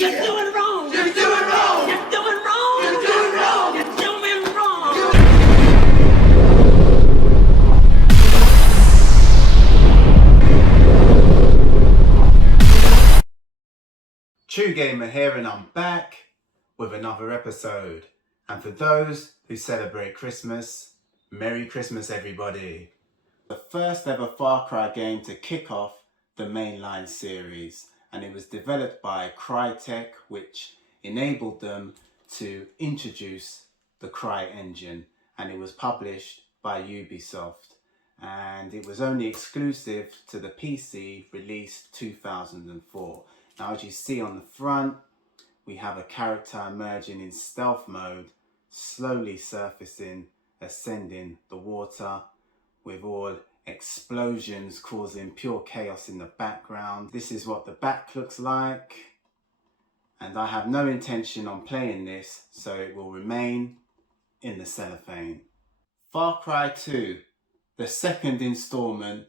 You're doing wrong. You're doing wrong. You're doing wrong. You're doing wrong. You're doing wrong. True Gamer here, and I'm back with another episode. And for those who celebrate Christmas, Merry Christmas everybody. The first ever Far Cry game to kick off the mainline series, and it was developed by Crytek, which enabled them to introduce the Cry engine, and it was published by Ubisoft, and it was only exclusive to the PC, released 2004. Now, as you see on the front, we have a character emerging in stealth mode, slowly surfacing, ascending the water, with all explosions causing pure chaos in the background. This is what the back looks like, and I have no intention on playing this, so it will remain in the cellophane. Far Cry 2, the second installment.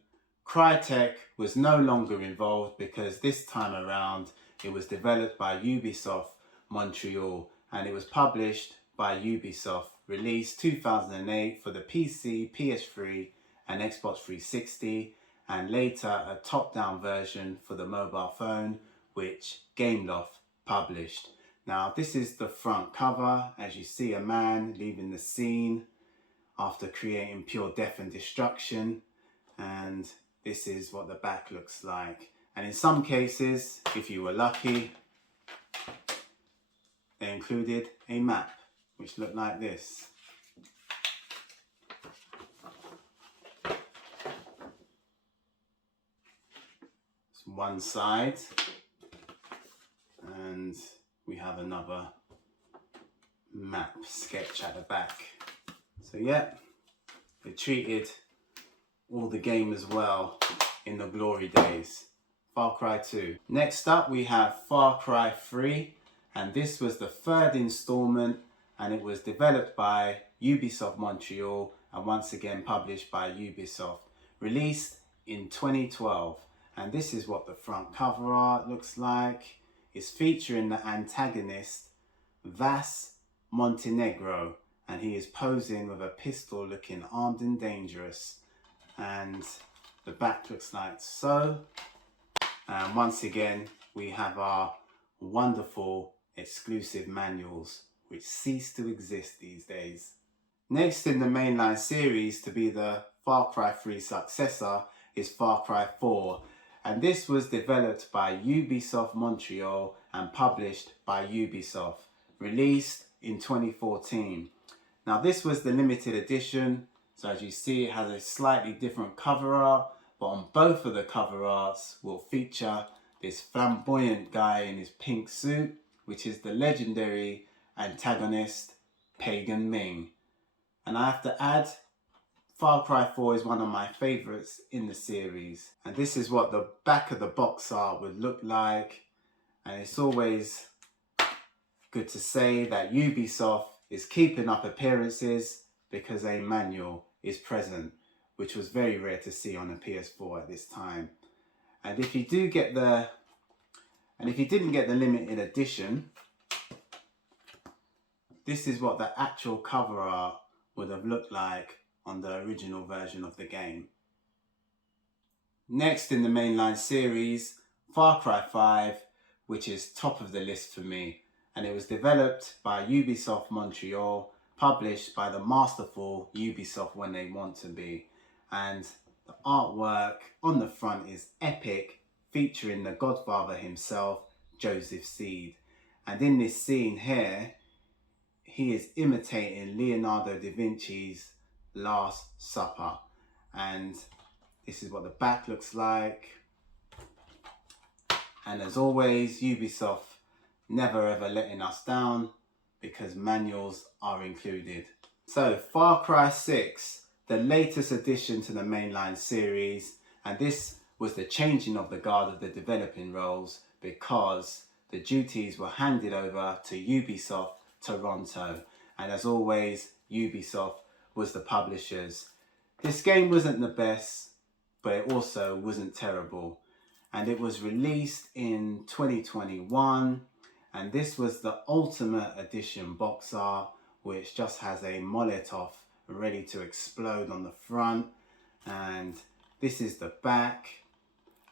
Crytek was no longer involved because this time around it was developed by Ubisoft Montreal, and it was published by Ubisoft, released 2008 for the PC, PS3 and Xbox 360, and later a top-down version for the mobile phone, which Gameloft published. Now, this is the front cover. As you see, a man leaving the scene after creating pure death and destruction, and this is what the back looks like. And in some cases, if you were lucky, they included a map which looked like this. It's one side, and we have another map sketch at the back. So yeah, they treated all the gamers well in the glory days. Far Cry 2. Next up we have Far Cry 3, and this was the third installment, and it was developed by Ubisoft Montreal and once again published by Ubisoft, released in 2012. And this is what the front cover art looks like. It's featuring the antagonist Vas Montenegro, and he is posing with a pistol, looking armed and dangerous. And the back looks like so. And once again we have our wonderful exclusive manuals, which cease to exist these days. Next in the mainline series to be the Far Cry 3 successor is Far Cry 4, and this was developed by Ubisoft Montreal and published by Ubisoft, released in 2014. Now, this was the limited edition, so as you see it has a slightly different cover art, but on both of the cover arts will feature this flamboyant guy in his pink suit, which is the legendary antagonist Pagan Ming. And I have to add, Far Cry 4 is one of my favourites in the series. And this is what the back of the box art would look like. And it's always good to say that Ubisoft is keeping up appearances because a manual is present, which was very rare to see on a PS4 at this time. And if you didn't get the limited edition, this is what the actual cover art would have looked like on the original version of the game. Next in the mainline series, Far Cry 5, which is top of the list for me, and it was developed by Ubisoft Montreal, published by the masterful Ubisoft when they want to be. And the artwork on the front is epic, featuring the Godfather himself, Joseph Seed. And in this scene here, he is imitating Leonardo da Vinci's Last Supper. And this is what the back looks like. And as always, Ubisoft never ever letting us down, because manuals are included. So Far Cry 6, the latest addition to the mainline series, and this was the changing of the guard of the developing roles, because the duties were handed over to Ubisoft Toronto, and as always Ubisoft was the publishers. This game wasn't the best, but it also wasn't terrible, and it was released in 2021, And this was the Ultimate Edition box art, which just has a Molotov ready to explode on the front. And this is the back.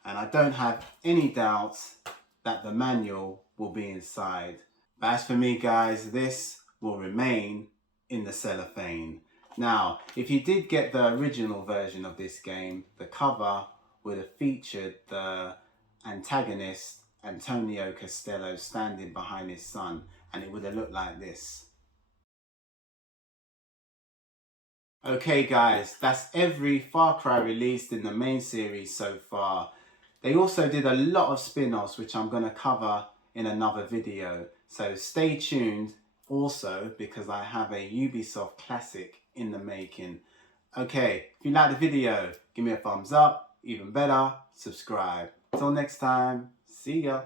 And I don't have any doubts that the manual will be inside. But as for me guys, this will remain in the cellophane. Now, if you did get the original version of this game, the cover would have featured the antagonist Antonio Costello standing behind his son, and it would have looked like this. Okay guys, that's every Far Cry released in the main series so far. They also did a lot of spin-offs which I'm going to cover in another video, so stay tuned also because I have a Ubisoft classic in the making. Okay, if you like the video, give me a thumbs up, even better, subscribe. Till next time, see ya.